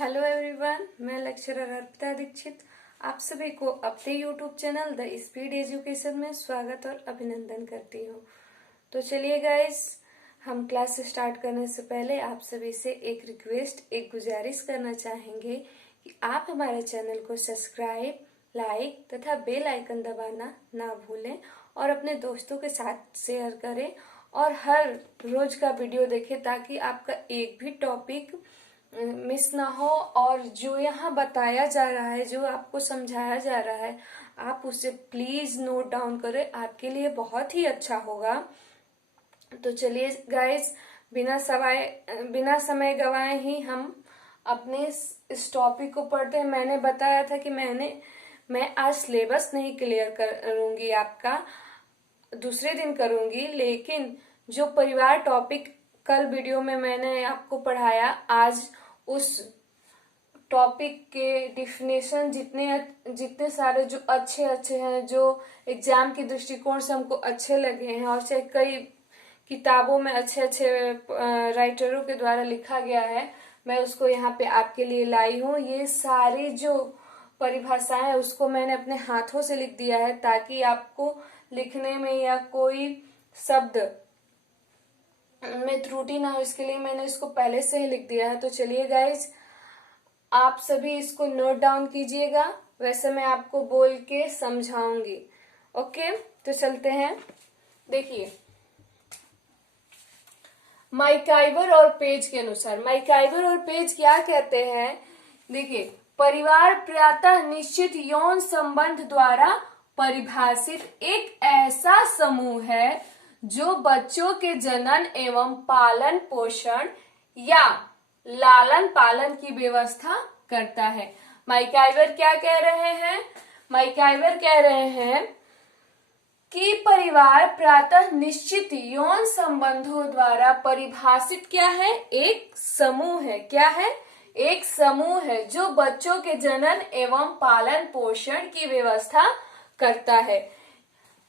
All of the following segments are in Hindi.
हेलो एवरीवन, मैं लेक्चरर अर्पिता दीक्षित आप सभी को अपने YouTube channel the speed education में स्वागत और अभिनंदन करती हूँ। तो चलिए गाइस, हम क्लास स्टार्ट करने से पहले आप सभी से एक रिक्वेस्ट, एक गुजारिश करना चाहेंगे कि आप हमारे चैनल को सब्सक्राइब, लाइक तथा बेल आइकन दबाना ना भूलें और अपने दोस्तों के साथ शेयर करें और हर रोज का वीडियो देखें ताकि आपका एक भी टॉपिक मिस ना हो और जो यहाँ बताया जा रहा है, जो आपको समझाया जा रहा है, आप उसे प्लीज नोट डाउन करें, आपके लिए बहुत ही अच्छा होगा। तो चलिए गाइस, बिना समय गवाए ही हम अपने इस टॉपिक को पढ़ते हैं। मैंने बताया था कि मैं आज सिलेबस नहीं क्लियर करूंगी, आपका दूसरे दिन करूंगी, लेकिन जो परिवार टॉपिक कल वीडियो में मैंने आपको पढ़ाया, आज उस टॉपिक के डिफिनेशन जितने सारे जो अच्छे हैं, जो एग्जाम की दृष्टिकोण से हमको अच्छे लगे हैं और चाहे कई किताबों में अच्छे राइटरों के द्वारा लिखा गया है, मैं उसको यहाँ पे आपके लिए लाई हूँ। ये सारी जो परिभाषाएं है उसको मैंने अपने हाथों से लिख दिया है ताकि आपको लिखने में या कोई शब्द में त्रुटि ना हो, इसके लिए मैंने इसको पहले से ही लिख दिया है। तो चलिए गाइज, आप सभी इसको नोट डाउन कीजिएगा, वैसे मैं आपको बोल के समझाऊंगी। ओके, तो चलते हैं। देखिए, मैकाइवर और पेज के अनुसार मैकाइवर और पेज क्या कहते हैं। देखिए, परिवार प्रायतः निश्चित यौन संबंध द्वारा परिभाषित एक ऐसा समूह है जो बच्चों के जनन एवं पालन पोषण या लालन पालन की व्यवस्था करता है। मैकाइवर क्या कह रहे हैं? मैकाइवर कह रहे हैं कि परिवार प्रायतः निश्चित यौन संबंधों द्वारा परिभाषित क्या है? एक समूह है। क्या है? एक समूह है जो बच्चों के जनन एवं पालन पोषण की व्यवस्था करता है।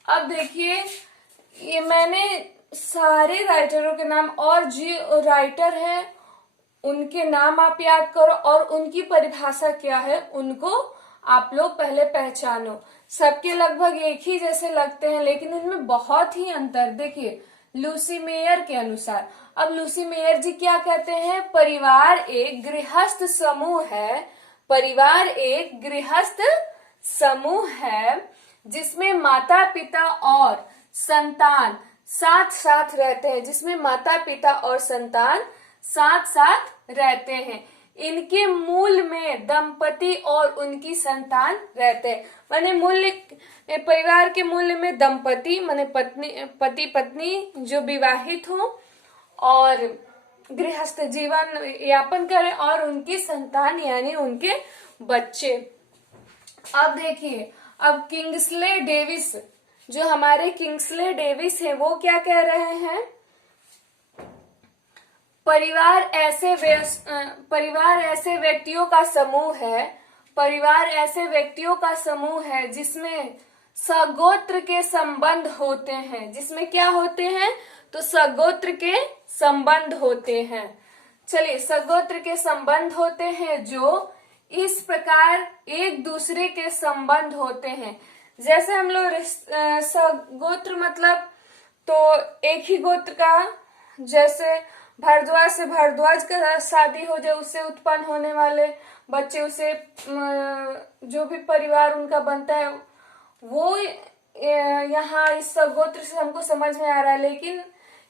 अब देखिए, ये मैंने सारे राइटरों के नाम और जो राइटर है उनके नाम आप याद करो और उनकी परिभाषा क्या है उनको आप लोग पहले पहचानो। सबके लगभग एक ही जैसे लगते हैं लेकिन उनमें बहुत ही अंतर। देखिए, लूसी मेयर के अनुसार, अब लूसी मेयर जी क्या कहते हैं? परिवार एक गृहस्थ समूह है। परिवार एक गृहस्थ समूह है जिसमें माता पिता और संतान साथ साथ रहते हैं, जिसमें माता पिता और संतान साथ साथ रहते हैं। इनके मूल में दंपति और उनकी संतान रहते हैं। माने मूल्य, परिवार के मूल्य में दंपति माने पति पत्नी जो विवाहित हो और गृहस्थ जीवन यापन करें और उनकी संतान यानी उनके बच्चे। अब देखिए, अब किंग्सले डेविस, जो हमारे किंग्सले डेविस है, वो क्या कह रहे हैं? परिवार ऐसे व्यक्तियों का समूह है। परिवार ऐसे व्यक्तियों का समूह है जिसमें सगोत्र के संबंध होते हैं। जिसमें क्या होते हैं? तो सगोत्र के संबंध होते हैं। चलिए, सगोत्र के संबंध होते हैं जो इस प्रकार एक दूसरे के संबंध होते हैं। जैसे हम लोग सगोत्र मतलब तो एक ही गोत्र का, जैसे भारद्वाज से भारद्वाज का शादी हो जाए, उससे उत्पन्न होने वाले बच्चे, उसे जो भी परिवार उनका बनता है वो यहाँ इस सगोत्र से हमको समझ में आ रहा है। लेकिन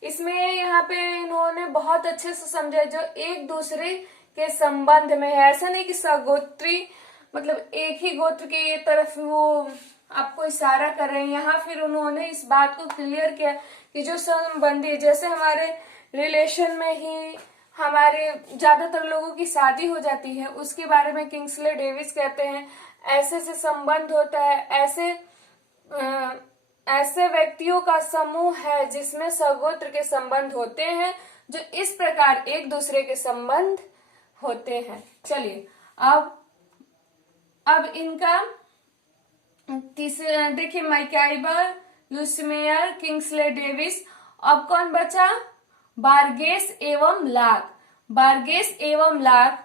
इसमें यहाँ पे इन्होंने बहुत अच्छे से समझा जो एक दूसरे के संबंध में है। ऐसा नहीं कि सगोत्री मतलब एक ही गोत्र के तरफ वो आपको इशारा कर रहे हैं। यहाँ फिर उन्होंने इस बात को क्लियर किया कि जो संबंधी, जैसे हमारे रिलेशन में ही हमारे ज्यादातर लोगों की शादी हो जाती है, उसके बारे में किंग्सले डेविस कहते हैं ऐसे से संबंध होता है। ऐसे व्यक्तियों का समूह है जिसमें सगोत्र के संबंध होते हैं जो इस प्रकार एक दूसरे के संबंध होते हैं। चलिए, अब इनका तीसरे देखिए, MacIver, Lucy mayor, Kingsley Davis. अब कौन बचा? बार्गेस एवं लाक। बार्गेस एवं लाक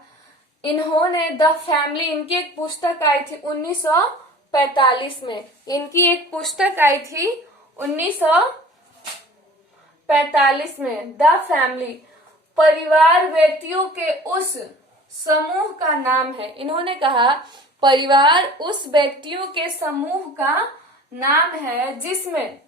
इन्होंने द फैमिली, इनकी एक पुस्तक आई थी 1945 में, इनकी एक पुस्तक आई थी 1945 में, द फैमिली। परिवार व्यक्तियों के उस समूह का नाम है। इन्होंने कहा परिवार उस व्यक्तियों के समूह का नाम है जिसमें,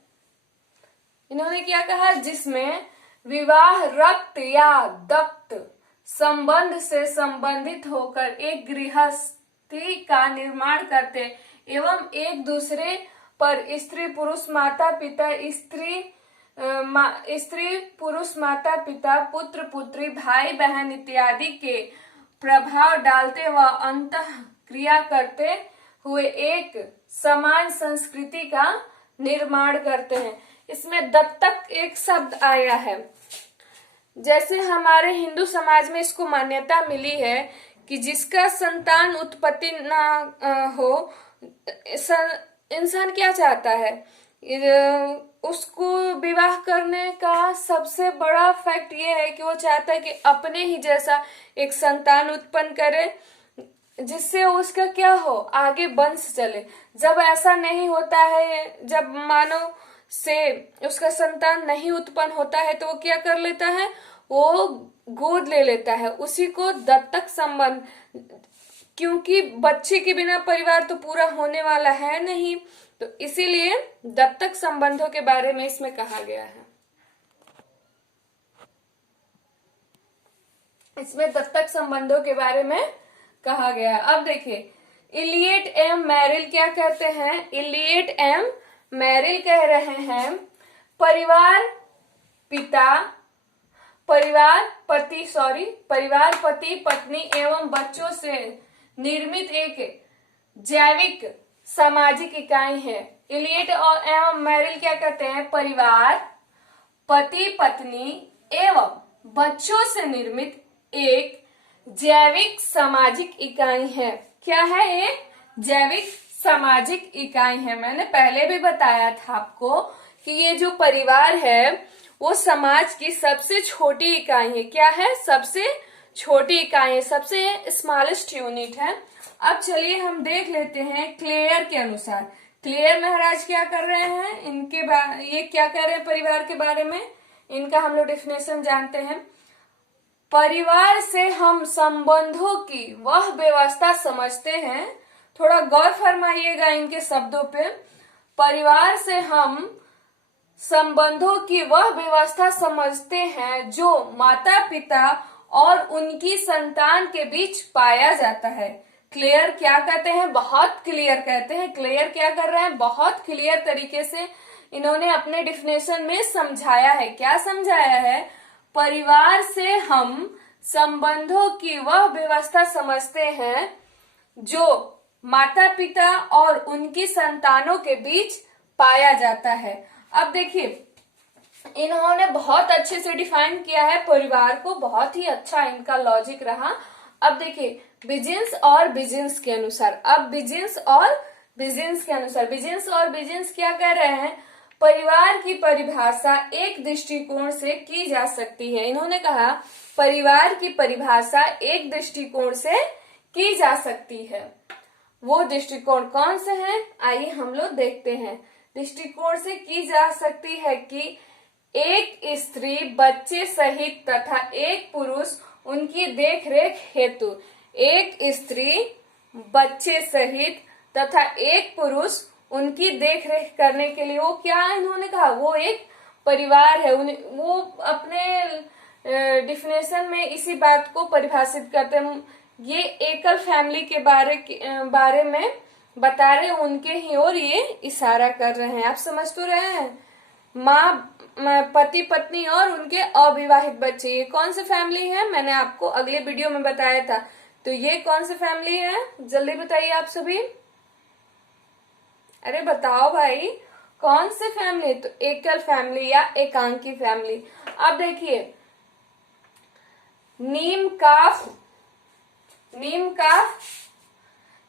इन्होंने क्या कहा, जिसमें विवाह रक्त या दत्त संबंध से संबंधित होकर एक गृहस्थी का निर्माण करते एवं एक दूसरे पर स्त्री पुरुष माता पिता स्त्री पुरुष माता पिता पुत्र पुत्री भाई बहन इत्यादि के प्रभाव डालते व अंतः क्रिया करते हुए एक समान संस्कृति का निर्माण करते हैं। इसमें दत्तक एक शब्द आया है। जैसे हमारे हिंदू समाज में इसको मान्यता मिली है कि जिसका संतान उत्पत्ति ना हो, इंसान क्या चाहता है, उसको विवाह करने का सबसे बड़ा फैक्ट ये है कि वो चाहता है कि अपने ही जैसा एक संतान उत्पन्न करे, जिससे उसका क्या हो, आगे वंश चले। जब ऐसा नहीं होता है, जब मानव से उसका संतान नहीं उत्पन्न होता है, तो वो क्या कर लेता है, वो गोद ले लेता है, उसी को दत्तक संबंध, क्योंकि बच्चे के बिना परिवार तो पूरा होने वाला है नहीं, तो इसीलिए दत्तक संबंधों के बारे में इसमें कहा गया है। इसमें दत्तक संबंधों के बारे में कहा गया है। अब देखिए, इलियट एम मैरिल क्या कहते हैं, इलियट एम मैरिल कह रहे हैं परिवार पति पत्नी एवं बच्चों से निर्मित एक जैविक सामाजिक इकाई है। इलियट और एवं मैरिल क्या कहते हैं, परिवार पति पत्नी एवं बच्चों से निर्मित एक जैविक सामाजिक इकाई है। क्या है ये, जैविक सामाजिक इकाई है। मैंने पहले भी बताया था आपको कि ये जो परिवार है वो समाज की सबसे छोटी इकाई है। क्या है, सबसे छोटी इकाई है, सबसे स्मॉलेस्ट यूनिट है। अब चलिए हम देख लेते हैं क्लेयर के अनुसार। क्लेयर महाराज क्या कर रहे हैं, ये क्या कह रहे हैं परिवार के बारे में, इनका हम लोग डेफिनेशन जानते हैं। परिवार से हम संबंधों की वह व्यवस्था समझते हैं, थोड़ा गौर फरमाइएगा इनके शब्दों पे। परिवार से हम संबंधों की वह व्यवस्था समझते हैं जो माता पिता और उनकी संतान के बीच पाया जाता है। क्लियर क्या कहते हैं, बहुत क्लियर कहते हैं। क्लियर क्या कर रहे हैं, बहुत क्लियर तरीके से इन्होंने अपने डिफिनेशन में समझाया है। क्या समझाया है, परिवार से हम संबंधों की वह व्यवस्था समझते हैं जो माता पिता और उनकी संतानों के बीच पाया जाता है। अब देखिए, इन्होंने बहुत अच्छे से डिफाइन किया है परिवार को, बहुत ही अच्छा इनका लॉजिक रहा। अब देखिए बिजिंस और बिजिंस के अनुसार, अब बिजिंस और बिजिंस के अनुसार, बिजिंस और बिजिंस क्या कह रहे हैं, परिवार की परिभाषा एक दृष्टिकोण से की जा सकती है। इन्होंने कहा परिवार की परिभाषा एक दृष्टिकोण से की जा सकती है। वो दृष्टिकोण कौन से हैं, आइए हम लोग देखते हैं। दृष्टिकोण से की जा सकती है कि एक स्त्री बच्चे सहित तथा एक पुरुष उनकी देखरेख हेतु, एक स्त्री बच्चे सहित तथा एक पुरुष उनकी देखरेख करने के लिए, वो क्या इन्होंने कहा, वो एक परिवार है। वो अपने डिफिनेशन में इसी बात को परिभाषित करते हैं। ये एकल फैमिली के बारे में बता रहे, उनके ही ओर ये इशारा कर रहे हैं। आप समझ तो रहे हैं, माँ पति पत्नी और उनके अविवाहित बच्चे, ये कौन सी फैमिली है, मैंने आपको अगले वीडियो में बताया था। तो ये कौन सी फैमिली है, जल्दी बताइए आप सभी, अरे बताओ भाई कौन सी फैमिली, तो एकल फैमिली या एकांकी फैमिली। अब देखिए नीम काफ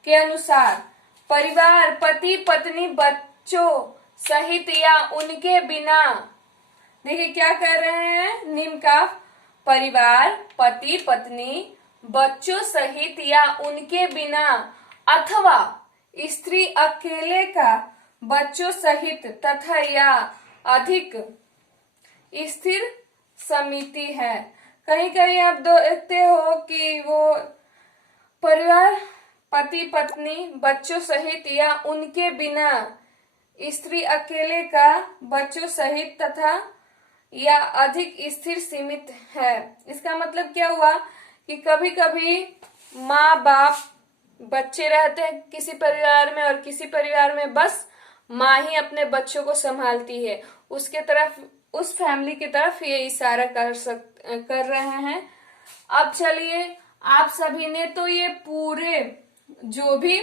के अनुसार परिवार पति पत्नी बच्चों सहित या उनके बिना, देखिए क्या कह रहे हैं नीम काफ, परिवार पति पत्नी बच्चों सहित या उनके बिना अथवा स्त्री अकेले का बच्चों सहित तथा या अधिक स्थिर समिति है। कहीं कहीं आप देखते हो कि वो परिवार पति पत्नी बच्चों सहित या उनके बिना स्त्री अकेले का बच्चों सहित तथा या अधिक स्थिर सीमित है। इसका मतलब क्या हुआ कि कभी कभी माँ बाप बच्चे रहते हैं किसी परिवार में और किसी परिवार में बस माँ ही अपने बच्चों को संभालती है। उसके तरफ उस फैमिली की तरफ ये इशारा कर रहे हैं। अब चलिए, आप सभी ने तो ये पूरे जो भी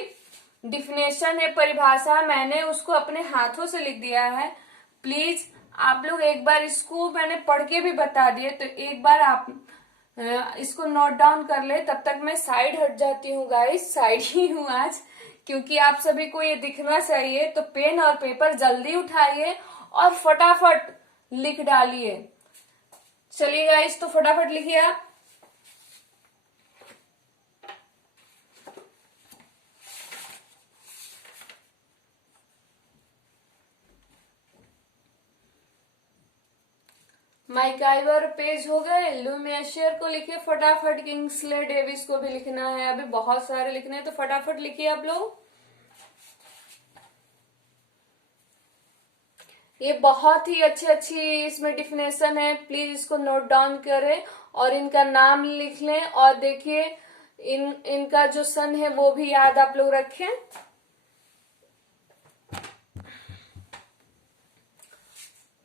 डिफिनेशन है, परिभाषा, मैंने उसको अपने हाथों से लिख दिया है। प्लीज आप लोग एक बार इसको मैंने पढ़ के भी बता दिए, तो एक बार आप इसको नोट डाउन कर ले। तब तक मैं साइड हट जाती हूँ गाइस, साइड ही हूँ आज, क्योंकि आप सभी को ये दिखना चाहिए। तो पेन और पेपर जल्दी उठाइए और फटाफट लिख डालिए। चलिए गाइस, तो फटाफट लिखिए आप। मैकाइवर पेज हो गए। लुमिएशियर को लिखिए फटाफट। किंग्सले डेविस को भी लिखना है, अभी बहुत सारे लिखने हैं, तो फटाफट लिखिए आप लोग। ये बहुत ही अच्छी इसमें डिफिनेशन है, प्लीज इसको नोट डाउन करें और इनका नाम लिख लें। और देखिए इनका जो सन है वो भी याद आप लोग रखें।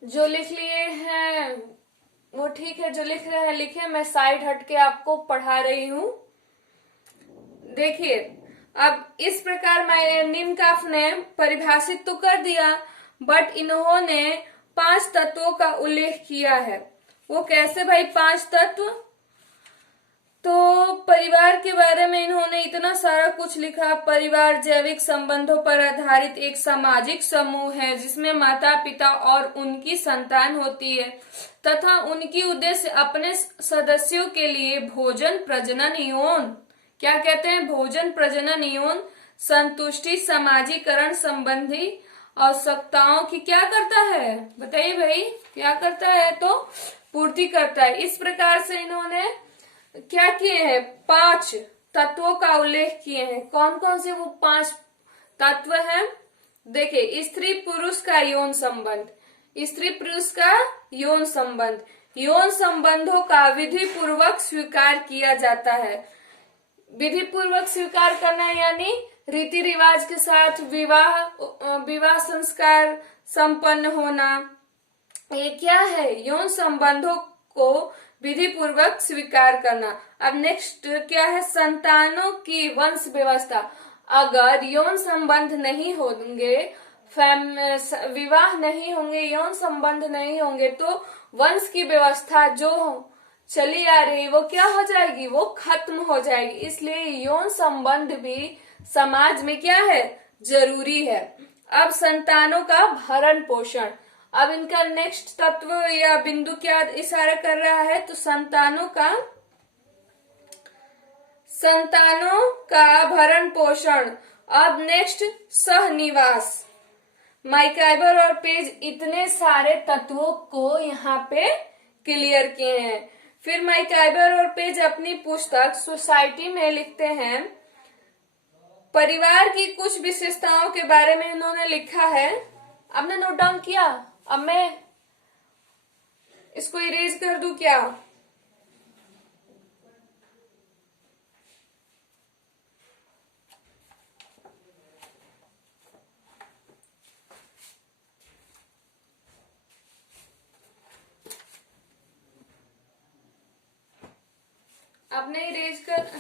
जो लिख लिए हैं वो ठीक है, जो लिख रहे हैं लिखे, मैं साइड हट के आपको पढ़ा रही हूं। देखिए, अब इस प्रकार निम्नकाफ ने परिभाषित तो कर दिया, बट इन्होंने 5 तत्वों का उल्लेख किया है। वो कैसे भाई 5 तत्व? तो परिवार के बारे में इन्होंने इतना सारा कुछ लिखा। परिवार जैविक संबंधों पर आधारित एक सामाजिक समूह है जिसमें माता पिता और उनकी संतान होती है तथा उनकी उद्देश्य अपने सदस्यों के लिए भोजन, प्रजनन, यौन, क्या कहते हैं, भोजन, प्रजनन, यौन संतुष्टि, समाजीकरण संबंधी आवश्यकताओं की क्या करता है, बताइए भाई, क्या करता है? तो पूर्ति करता है। इस प्रकार से इन्होंने क्या किए हैं, 5 तत्वों का उल्लेख किए हैं। कौन कौन से वो 5 तत्व हैं? देखिए, स्त्री पुरुष का यौन संबंध, स्त्री पुरुष का यौन संबंध, यौन संबंधों का विधि पूर्वक स्वीकार किया जाता है। विधि पूर्वक स्वीकार करना यानी रीति रिवाज के साथ विवाह संस्कार संपन्न होना, ये क्या है, यौन संबंधों को विधि पूर्वक स्वीकार करना। अब नेक्स्ट क्या है, संतानों की वंश व्यवस्था। अगर यौन संबंध नहीं होंगे, विवाह नहीं होंगे, यौन संबंध नहीं होंगे, तो वंश की व्यवस्था जो चली आ रही वो क्या हो जाएगी, वो खत्म हो जाएगी। इसलिए यौन संबंध भी समाज में क्या है, जरूरी है। अब संतानों का भरण पोषण। अब इनका नेक्स्ट तत्व या बिंदु क्या इशारा कर रहा है, तो संतानों का भरण पोषण। अब नेक्स्ट सहनिवास। मैकाइवर और पेज इतने सारे तत्वों को यहाँ पे क्लियर किए हैं। फिर मैकाइवर और पेज अपनी पुस्तक सोसाइटी में लिखते हैं, परिवार की कुछ विशेषताओं के बारे में इन्होंने लिखा है। आपने नोट डाउन किया? अब मैं इसको इरेज कर दूं क्या? आपने इरेज कर